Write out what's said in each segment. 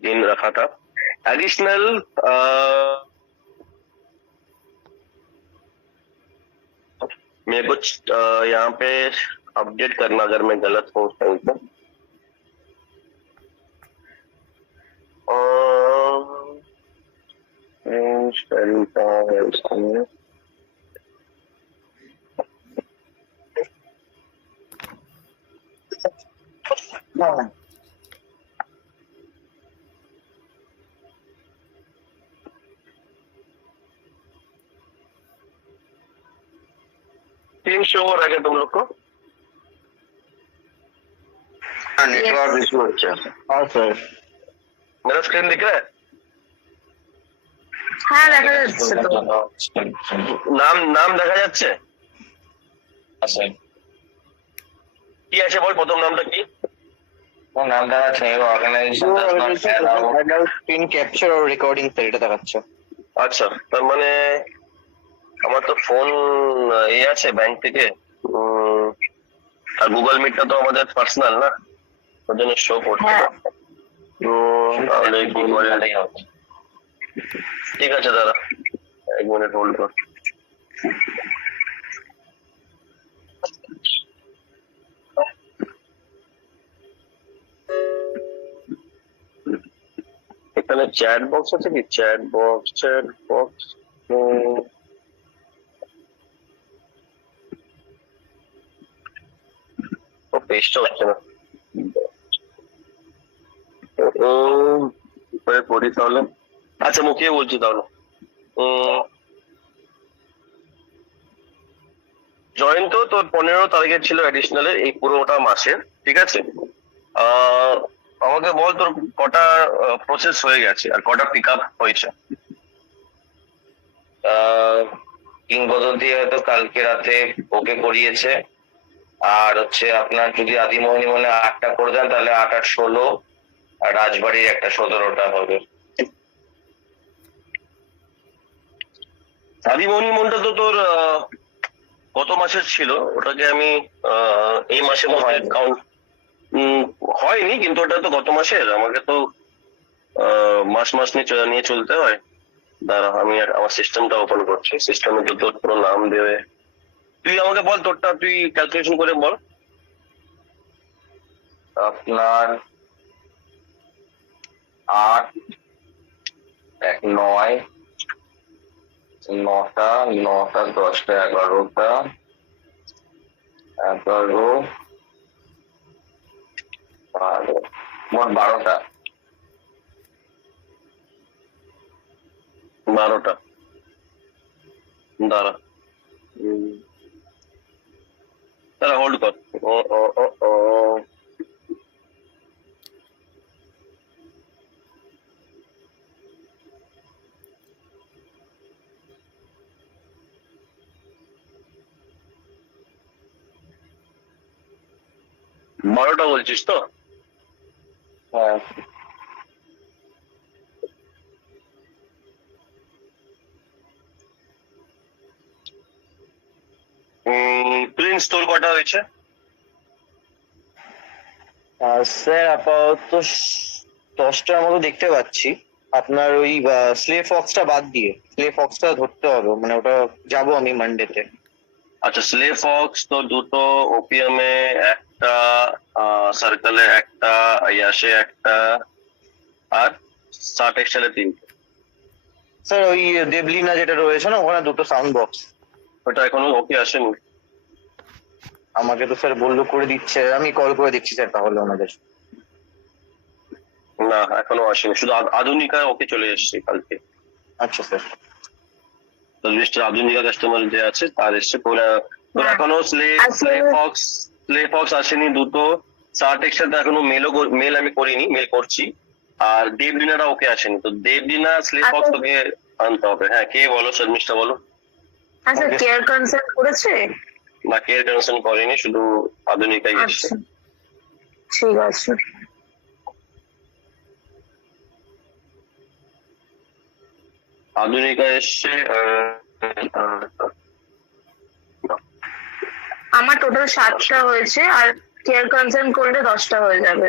दिन रखा था। एडिशनल मैं कुछ यहाँ पे अपडेट करना अगर मैं गलत हूँ तो टीम शो हो रहा है क्या तुम लोग को? नेटवर्क इशू अच्छा। हाँ सर, मेरा स्क्रीन दिख रहा है? হ্যাঁ দেখা যাচ্ছে তো। নাম নাম দেখা যাচ্ছে? আচ্ছা, কি আছে বল, প্রথম নামটা কি? ও নাম দেখাচ্ছে organisation does not allow screen capture আর রেকর্ডিং এটা দেখাচ্ছে। আচ্ছা, তার মানে আমার তো ফোন আছে ব্যাংক থেকে, আর গুগল মিটটা তো আমাদের পার্সোনাল না, ওর জন্য শো করছে না। তাহলে কি করে? ঠিক আছে দাদা, 1 মিনিট হোল্ড কর। এখানে চ্যাট বক্স আছে কি? চ্যাট বক্স ও পেজটা হচ্ছে না। পড়ি তাহলে। আচ্ছা মুখিয়ে বলছি তাহলে। জয়েন তো তোর 15 তারিখে ছিল এডিশনালের, এই পুরোটা মাসের, ঠিক আছে? আমাকে বল তোর কটা প্রসেস হয়ে গেছে আর কটা পিক আপ হয়েছে? কিংবদন্তি হয়তো কালকে রাতে ওকে করিয়েছে, আর হচ্ছে আপনার যদি আদিমোহিনী মনে 8টা করে দেন তাহলে 8 আর 16, আর রাজবাড়ির একটা 17টা হবে। আদিমোহিনী মনটা তো তোর গত মাসের ছিল, ওটাকে আমি এই মাসে কাউন্ট হয়নি, কিন্তু ওটা তো গত মাসের, আমাকে তো মাস নিয়ে চলতে হয়। দাঁড়া, আমি আমার সিস্টেমটা ওপেন করছি, সিস্টেমে তো তোর পুরো নাম দেবে। তুই আমাকে বল তোরটা, তুই ক্যালকুলেশন করে বল। আপনার 8, 1, 9, 9টা, 10টা, 11টা, 11, 12, মোট 12টা। 12টা, দাঁড়া দাঁড়া হোল্ড কর। ও 12টা বলছিস তো? হ্যাঁ, প্রিন্স তোর কটা হয়েছে? স্যার আপাতত 10টার মতো দেখতে পাচ্ছি। আপনার ওই স্লে ফক্সটা বাদ দিয়ে, স্লে ফক্সটা ধরতে হবে, মানে ওটা যাবো আমি মানডেতে। আচ্ছা, স্লে ফক্স তো 2টো, ওপিএম এ 1টা, সার্কেলে 1টা, ইয়াসে 1টা, আর 60 এক্সেলে 3টে। স্যার ওই দেবলিনা যেটা রয়েছে না, ওখানে 2টো সাউন্ড বক্স। ওটা এখনো ওকে আসেনি। আমাকে তো স্যার বললো করে দিচ্ছে, আমি কল করে দিচ্ছি স্যার তাহলে ওনাদের। না এখনো আসেনি, শুধু আধুনিকা ওকে চলে এসছে কালকে। আচ্ছা স্যার। তো লিস্টের আধুনিকা কাস্টমার যে আছে তার এসছে। তোর এখনো স্লে ফক্স আসেনি 2টো, 60 এক্সেল এখনো মেল আমি করিনি, মেল করছি। আর দেবলিনাটা ওকে আসেনি, তো দেবলিনা স্লে ফক্স তোকে আনতে হবে। হ্যাঁ, কে বলো? শর্মিষ্ঠা বলো। আচ্ছা, কেয়ার কনসার্ট করেছে? না, কেয়ার কনসার্ন করেনি, শুধু আধুনিকাই এসছে। আচ্ছা ঠিক আছে। আধুনিকা এসছে। আমার টোটাল 7টা হয়েছে, আর কেয়ার কনসার্ন করলে 10টা হয়ে যাবে।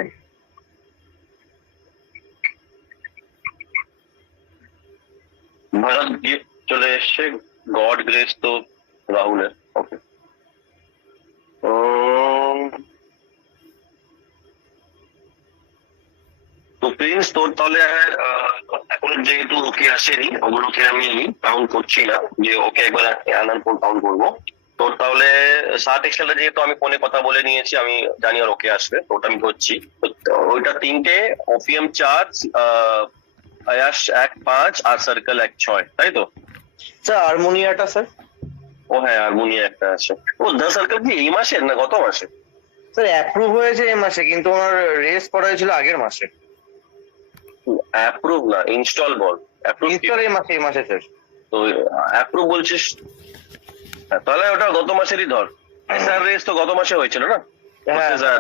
ভারত গিফট চলে এসছে, গড গ্রেস তো রাহুলের। ওকে, তো প্রিন্স তোর তাহলে এখন যেহেতু ওকে আসেনি, ওগুলোকে আমি কাউন্ট করছি না, যে ওকে একবার আনার পর কাউন্ট করবো। তোর তাহলে 60 এক্সেলটা যেহেতু আমি ফোনে কথা বলে নিয়েছি, আমি জানি আর ওকে আসবে, তো ওটা আমি করছি। তো ওইটা 3টে, ওপিএম 4, আয়াস 1-5 আর সার্কেল 1-6, তাই তো? Sir হারমোনিয়াটা sir? ও হ্যাঁ, হারমোনিয়া একটা আছে। ও দ্য সার্কেল কি এই মাসের না গত মাসে? স্যার অ্যাপ্রুভ হয়েছে এই মাসে, কিন্তু ওনার রেস করা হয়েছিল আগের মাসে। অ্যাপ্রুভ না, ইনস্টল বল। অ্যাপ্রুভ ইনস্টল এই মাসে স্যার। তো অ্যাপ্রুভ বলছিস? হ্যাঁ, তাহলে ওটা গত মাসেরই ধর। স্যার রেস তো গত মাসে হয়েছিল না? হ্যাঁ স্যার,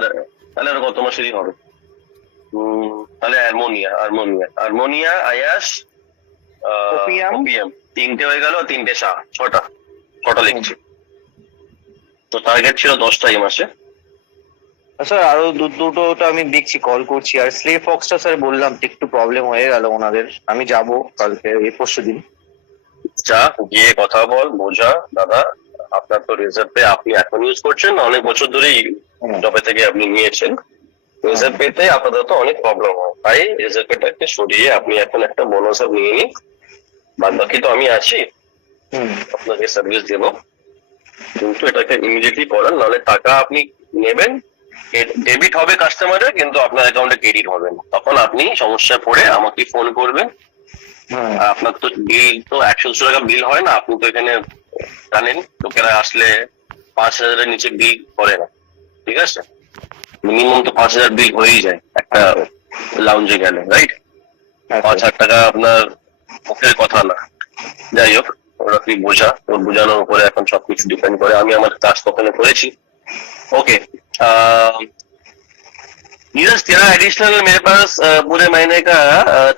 তাহলে ওটা গত মাসেরই হবে। তাহলে হারমোনিয়া, আয়াস, ওপিএম। ওপিএম 3টে হয়ে গেল, 3টে 6টা লিখছি। তো টার্গেট ছিল 10টা এই মাসে। স্যার আরো দুটো তো আমি দেখছি, কল করছি। আর স্লে ফক্সটা স্যার বললাম তো একটু প্রবলেম হয়ে গেল ওনাদের, আমি যাব কালকে, এই পরশু দিন। যা গিয়ে কথা বল, বোঝা দাদা, আপনার তো রিজার্ভ পে আপনি এখন ইউজ করছেন, অনেক বছর ধরেই জবে থেকে আপনি নিয়েছেন। রিজার্ভ পেতে আপাতত অনেক প্রবলেম হয়, তাই রিজার্ভ পেটাকে সরিয়ে আপনি এখন একটা বোনাস নিয়ে নিন। বাদ বাকি তো আমি আছি, আপনাকে সার্ভিস দেবো, কিন্তু এটাকে ইমিডিয়েটলি করান, নাহলে টাকা আপনি নেবেন, ডেবিট হবে কাস্টমারের, কিন্তু আপনার অ্যাকাউন্টে ক্রেডিট হবে না। তখন আপনি সমস্যা পড়ে আমাকে ফোন করবেন। আর আপনার তো বিল তো 100 টাকা বিল হয় না, আপনি তো এখানে জানেন লোকেরা আসলে 5,000-এর নিচে বিল করে না, ঠিক আছে? মিনিমাম তো 5,000 বিল হয়েই যায় একটা লাউঞ্জে গেলে, রাইট? 5,000 টাকা আপনার মুখের কথা না। যাই হোক, ওরা তুই বোঝা, ওর বোঝানোর উপরে এখন সবকিছু ডিপেন্ড করে। আমি আমার কাজ ওখানে করেছি। ओके, नीरज तेरा एडिशनल मेरे पास पूरे महीने का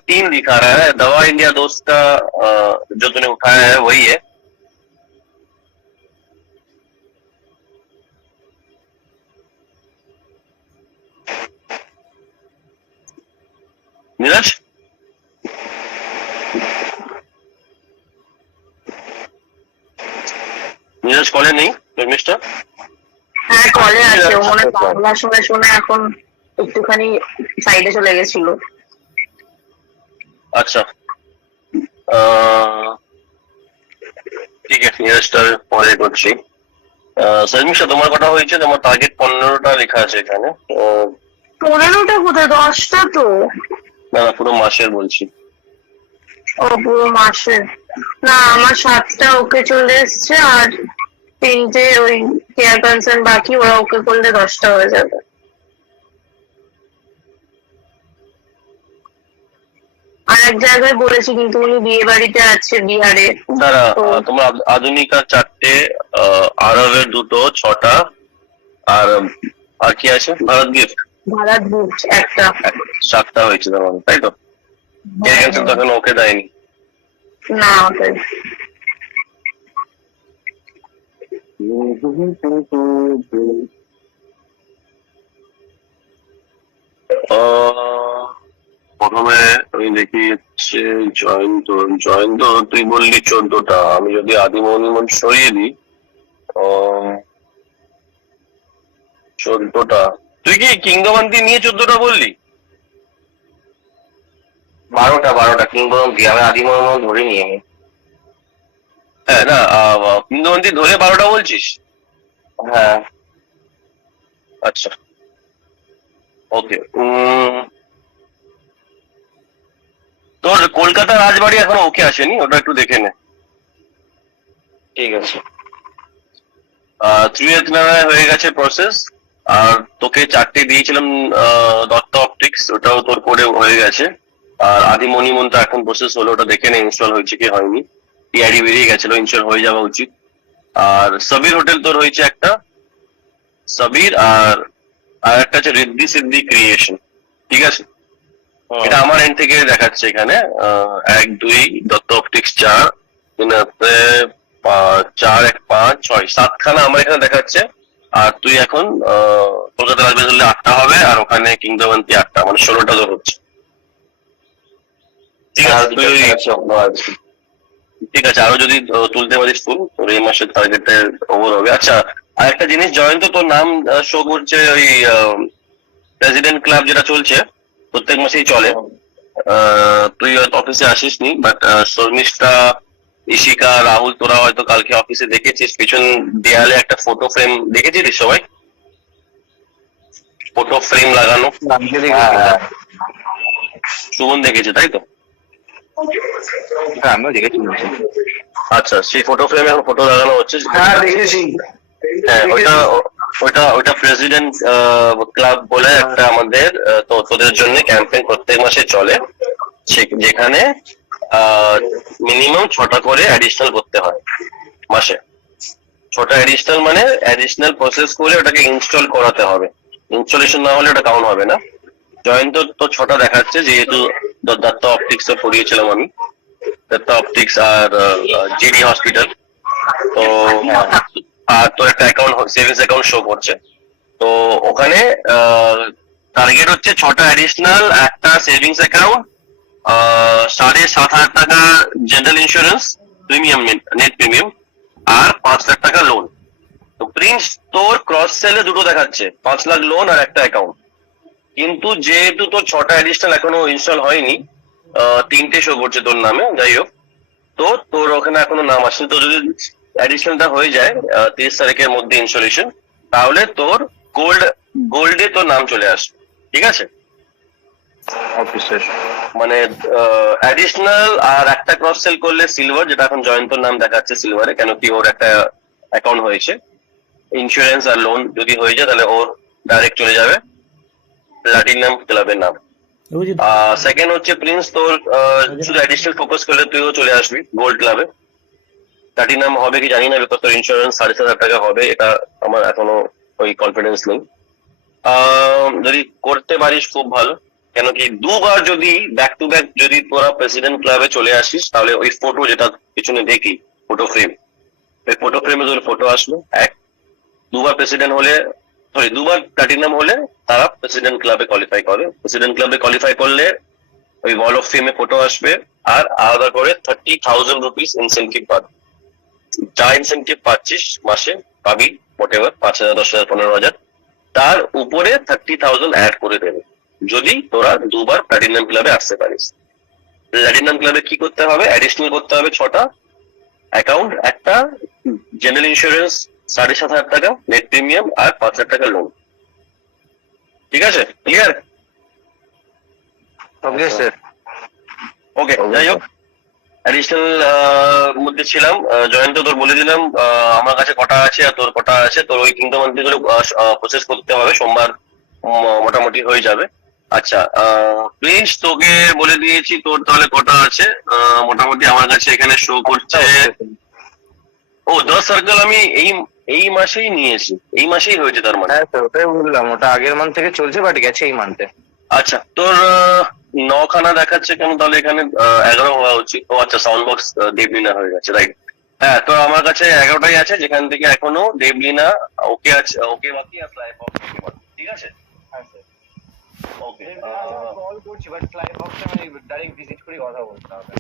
3 दिखा रहा है। दवा इंडिया दोस्त का जो तूने उठाया है वही है? नीरज, नीरज कॉले नहीं मिस्टर? হ্যাঁ কলে আছে, ও মনে হয় বাংলা শুনে শুনে এখন একটুখানি সাইডে চলে গেছিল। अच्छा, ঠিক আছে, নীরজটার পরে করছি। শর্মিষ্ঠা, তোমার কথা হয়েছে, তোমার টার্গেট 15টা লেখা আছে এখানে। 15টা কোথায়, 10টা তো। না না, পুরো মাসের বলছি। ও পুরো মাসে? না, আমার 7টা ওকে চলে এসছে, আর 3টে ওই কেয়ার কনসার্ন বাকি, ওরা ওকে করলে 10টা হয়ে যাবে। আর এক জায়গায় বলেছি, কিন্তু উনি বিয়ে বাড়িতে আছে বিহারে। দাঁড়া, তোমার আধুনিকা 4টে, আরবের 2টো, 6টা, আর কি আছে? ভারত গিফট ভারত বুট একটা। 7টা হয়েছে তোমার, তাই তো? তখন ওকে দেয়নি। না ওটাই। প্রথমে আমি দেখি হচ্ছে জয়ন্ত তুই বললি 14টা। আমি যদি আদিমোহন সরিয়ে দিই, 14টা। তুই কি কিংবদন্তি নিয়ে 14টা বললি? 12টা কিংবদন্তি, আমি আদিমোহন ধরে নিয়ে নি। হ্যাঁ, না কিংবদন্তি ধরে 12টা বলছিস? হ্যাঁ। আচ্ছা, ওকে। তোর কলকাতা রাজবাড়ি এখন ওকে আসেনি, ওটা একটু দেখে নে। ঠিক আছে। ত্রিয়েতনারায় হয়ে গেছে প্রসেস। আর তোকে 4টে দিয়েছিলাম দত্ত অপটিক্স, ওটাও তোর করে হয়ে গেছে। আর আদিমণিমন্ত্র এখন প্রসেস হলো, ওটা দেখে নে ইনস্টল হয়েছে কি হয়নি। টিআইডি বেরিয়ে গেছিল, ইনস্টল হয়ে যাওয়া উচিত। আর সাবির হোটেল তোর হয়েছে একটা, সাবির। আর একটা আছে রিদ্ধি সিদ্ধি ক্রিয়েশন, ঠিক আছে? এটা আমার এন্ড থেকে দেখাচ্ছে এখানে 1 2 দত্ত অপটিক্স 4, 4 1 5 6 7খানা আমার এখানে দেখাচ্ছে। আর তুই এখন কলকাতা রাজবাড়ি ধরলে 8টা হবে, আর ওখানে কিংবদন্তি 8টা, মানে 16টা তোর হচ্ছে। ঠিক আছে, তুই ঠিক আছে, আরো যদি তুলতে পারিস তুল, তোর এই মাসের টার্গেটের ওভার হবে। আচ্ছা, আর একটা জিনিস জয়ন্ত, তোর নাম শো করছে ওই প্রেসিডেন্ট ক্লাব যেটা চলছে, প্রত্যেক মাসেই চলে। তুই হয়তো অফিসে আসিস নি, বাট শর্মিষ্ঠা, ইশিকা, রাহুল, তোরা হয়তো কালকে অফিসে দেখেছিস পিছন দেয়ালে একটা ফটো ফ্রেম দেখেছিস সবাই, ফটো ফ্রেম লাগানো। সুমন দেখেছে তাই তো? হ্যাঁ, আমিও দেখেছি। আচ্ছা, সেই ফটো ফ্রেমে এখন ফটো লাগানো হচ্ছে। হ্যাঁ, দেখেছি। হ্যাঁ, ওইটা ওইটা ওইটা প্রেসিডেন্ট ক্লাব বলে একটা আমাদের তো তোদের জন্য ক্যাম্পেইন প্রত্যেক মাসে চলে, যেখানে মিনিমাম 6টা করে অ্যাডিশনাল করতে হয় মাসে। 6টা অ্যাডিশনাল মানে অ্যাডিশনাল প্রসেস করে ওটাকে ইনস্টল করাতে হবে, ইনস্টলেশন না হলে ওটা কাউন্ট হবে না। জয়ন্ত তো 6টা দেখাচ্ছে, যেহেতু দত্ত অপটিক্স এ পড়িয়েছিলাম আমি, দত্ত অপটিক্স আর জিডি হসপিটাল। তো আর তো একটা অ্যাকাউন্ট, সেভিংস অ্যাকাউন্ট শো করছে। তো ওখানে টার্গেট হচ্ছে 6টা অ্যাডিশনাল, একটা সেভিংস অ্যাকাউন্ট, 7,500 টাকা general insurance premium, net premium, আর 5 লাখ টাকা লোন। তো প্রিন্স তোর ক্রস সেলে দুটো দেখাচ্ছে, 5 লাখ লোন আর একটা অ্যাকাউন্ট। কিন্তু যেহেতু তোর 6টা অ্যাডিশনাল এখনো ইনস্টল হয়নি, 3টে শো করছে তোর নামে, যাই হোক, তো তোর ওখানে এখনো নাম আসছে। তো যদি অ্যাডিশনালটা হয়ে যায় 30 তারিখের মধ্যে ইনস্টলেশন, তাহলে তোর গোল্ডে তোর নাম চলে আসবে, ঠিক আছে? অফিসের মানে অ্যাডিশনাল আর একটা ক্রস সেল করলে সিলভার, যেটা এখন জয়ন্তর নাম দেখাচ্ছে সিলভারে, কেন কি ওর একটা অ্যাকাউন্ট হয়েছে। ইন্স্যুরেন্স আর লোন যদি হয়ে যায় তাহলে ওর ডাইরেক্ট চলে যাবে প্লাটিনাম ক্লাবের নাম। সেকেন্ড হচ্ছে প্রিন্স, তোর শুধু অ্যাডিশনাল ফোকাস করলে তুইও চলে আসবি গোল্ড ক্লাবে। প্লাটিনাম হবে কি জানি না, বিকজ তোর ইন্স্যুরেন্স 7,500 টাকা হবে, এটা আমার এখনো ওই কনফিডেন্স নেই। যদি করতে পারিস খুব ভালো, কেন কি দুবার যদি ব্যাক টু ব্যাক যদি তোরা প্রেসিডেন্ট ক্লাবে চলে আসিস, তাহলে ওই ফটো যেটা পিছনে দেখি ফটো ফ্রেম, ওই ফটো ফ্রেমে তোর ফটো আসলো। দুবার প্রেসিডেন্ট হলে, সরি, দুবার প্লাটিনাম হলে তারা প্রেসিডেন্ট ক্লাবে কোয়ালিফাই করে। প্রেসিডেন্ট ক্লাবে কোয়ালিফাই করলে ওই ওয়াল অফ ফেমে ফটো আসবে, আর আলাদা করে 30,000 রুপিস ইনসেন্টিভ পাবে। যা ইনসেন্টিভ পাচ্ছিস মাসে পাবি, হোয়াট এভার, 5,000, 10,000, 15,000, তার উপরে 30,000 অ্যাড করে দেবে যদি তোরা দুবার প্লাটিনাম ক্লাবে আসতে পারিস। প্লাটিনাম ক্লাবে কি করতে হবে? অ্যাডিশনাল করতে হবে 6টা অ্যাকাউন্ট, একটা জেনারেল ইন্স্যুরেন্স 7,500 টাকা নেট প্রিমিয়াম, আর 5 লাখ টাকা লোন। ঠিক আছে, ক্লিয়ার? Okay sir. ওকে, যাই হোক, অ্যাডিশনাল মধ্যে ছিলাম। জয়ন্ত, তোর বলে দিলাম আমার কাছে কটা আছে আর তোর কটা আছে। তোর ওই কিংডম মান্থলি গুলো প্রসেস করতে হবে, সোমবার মোটামুটি হয়ে যাবে। আচ্ছা প্লিজ, তোকে বলে দিয়েছি তোর তাহলে কটা আছে। মোটামুটি আমার কাছে এখানে শো করছে, ও 10 সার্কেল আমি এই মাসেই নিয়েছি, এই মাসেই হয়েছে তার মানে। হ্যাঁ স্যার, ওটাই বললাম, ওটা আগের মান্থ থেকে চলছে, বাট গেছে এই মান্থে। আচ্ছা, তোর 9খানা দেখাচ্ছে কেন? তাহলে এখানে 11 হওয়া উচিত। ও আচ্ছা, সাউন্ড বক্স দেবলিনা হয়ে গেছে, রাইট। হ্যাঁ, তো আমার কাছে 11টাই আছে, যেখান থেকে এখনো দেবলিনা ওকে আছে, ওকে বাকি আর ফ্লাই বক্স বাকি, ঠিক আছে? হ্যাঁ স্যার। ওকে, কল করছি, বাট ফ্লাই বক্সে আমি ডাইরেক্ট ভিজিট করে কথা বলতে হবে।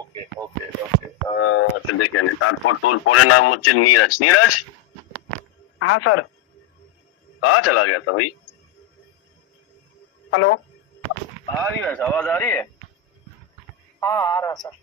ওকে ওকে ওকে, আচ্ছা দেখে নে। তারপর তোর পরের নাম হচ্ছে नीरज। नीरज, हाँ सर। कहाँ चला गया था भाई? हेलो। हाँ नीरज, आवाज आ रही है? हाँ आ रहा सर।